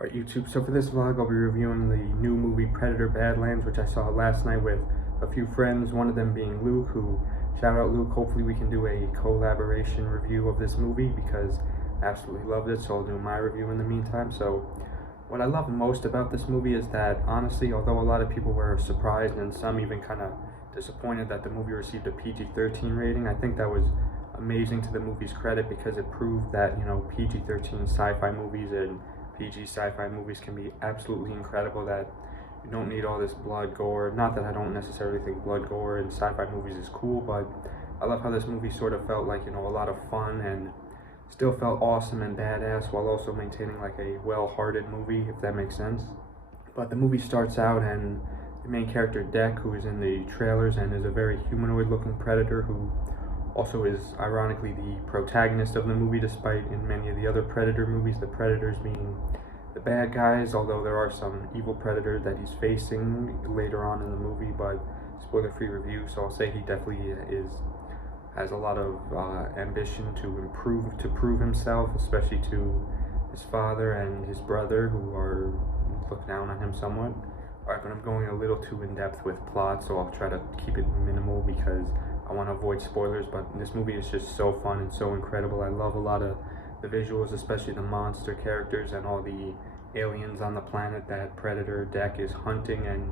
Alright YouTube, so for this vlog I'll be reviewing the new movie Predator Badlands, which I saw last night with a few friends, one of them being Luke, who, shout out Luke, hopefully we can do a collaboration review of this movie because I absolutely loved it, so I'll do my review in the meantime. So what I love most about this movie is that, honestly, although a lot of people were surprised and some even kind of disappointed that the movie received a PG-13 rating, I think that was amazing to the movie's credit because it proved that, you know, PG-13 sci-fi movies and PG sci-fi movies can be absolutely incredible, that you don't need all this blood gore. Not that I don't necessarily think blood gore in sci-fi movies is cool, but I love how this movie sort of felt like, you know, a lot of fun and still felt awesome and badass while also maintaining like a well-hearted movie, if that makes sense. But the movie starts out and the main character Deck, who is in the trailers and is a very humanoid looking predator who also is ironically the protagonist of the movie, despite in many of the other Predator movies the Predators being the bad guys, although there are some evil Predators that he's facing later on in the movie, but spoiler-free review, so I'll say he definitely has a lot of ambition to prove himself, especially to his father and his brother, who are look down on him somewhat. Alright, but I'm going a little too in-depth with plot, so I'll try to keep it minimal because I want to avoid spoilers, but this movie is just so fun and so incredible. I love a lot of the visuals, especially the monster characters and all the aliens on the planet that Predator Deck is hunting. And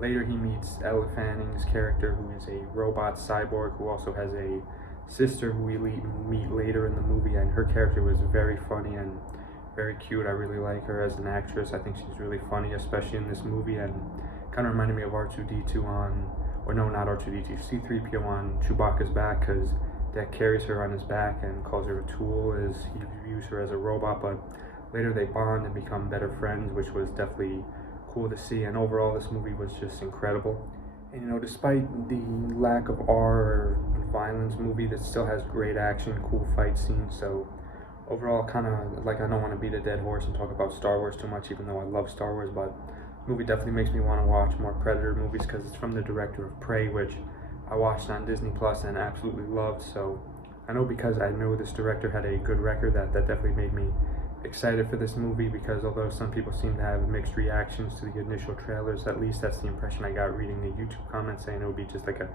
later he meets Elle Fanning's character, who is a robot cyborg who also has a sister who we meet later in the movie, and her character was very funny and very cute. I really like her as an actress. I think she's really funny, especially in this movie, and kind of reminded me of R2-D2 on, or no, not R2-D2, C-3PO on Chewbacca's back, because Deck carries her on his back and calls her a tool as he views her as a robot, but later they bond and become better friends, which was definitely cool to see. And overall this movie was just incredible. And you know, despite the lack of R or violence movie, that still has great action, cool fight scenes. So overall, kind of like, I don't want to beat a dead horse and talk about Star Wars too much, even though I love Star Wars, but the movie definitely makes me want to watch more Predator movies because it's from the director of Prey, which I watched on Disney Plus and absolutely loved. So I know, because I know this director had a good record, that definitely made me excited for this movie, because although some people seem to have mixed reactions to the initial trailers, at least that's the impression I got reading the YouTube comments saying it would be just like a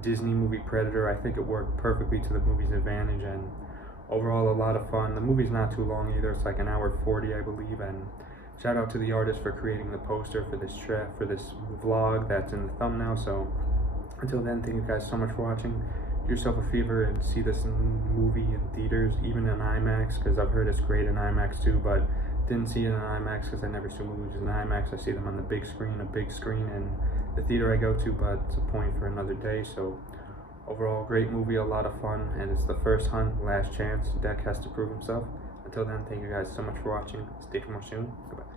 Disney movie Predator. I think it worked perfectly to the movie's advantage, and overall a lot of fun. The movie's not too long either, it's like an hour 40 I believe, and shout out to the artist for creating the poster for this vlog that's in the thumbnail. So until then, thank you guys so much for watching. Do yourself a favor and see this movie in theaters, even in IMAX, because I've heard it's great in IMAX too, but didn't see it in IMAX because I never see movies in IMAX. I see them on the big screen, and the theater I go to, but it's a point for another day. So overall, great movie, a lot of fun, and it's the first hunt, last chance. Deck has to prove himself. Until then, thank you guys so much for watching. Stay for more soon. Goodbye.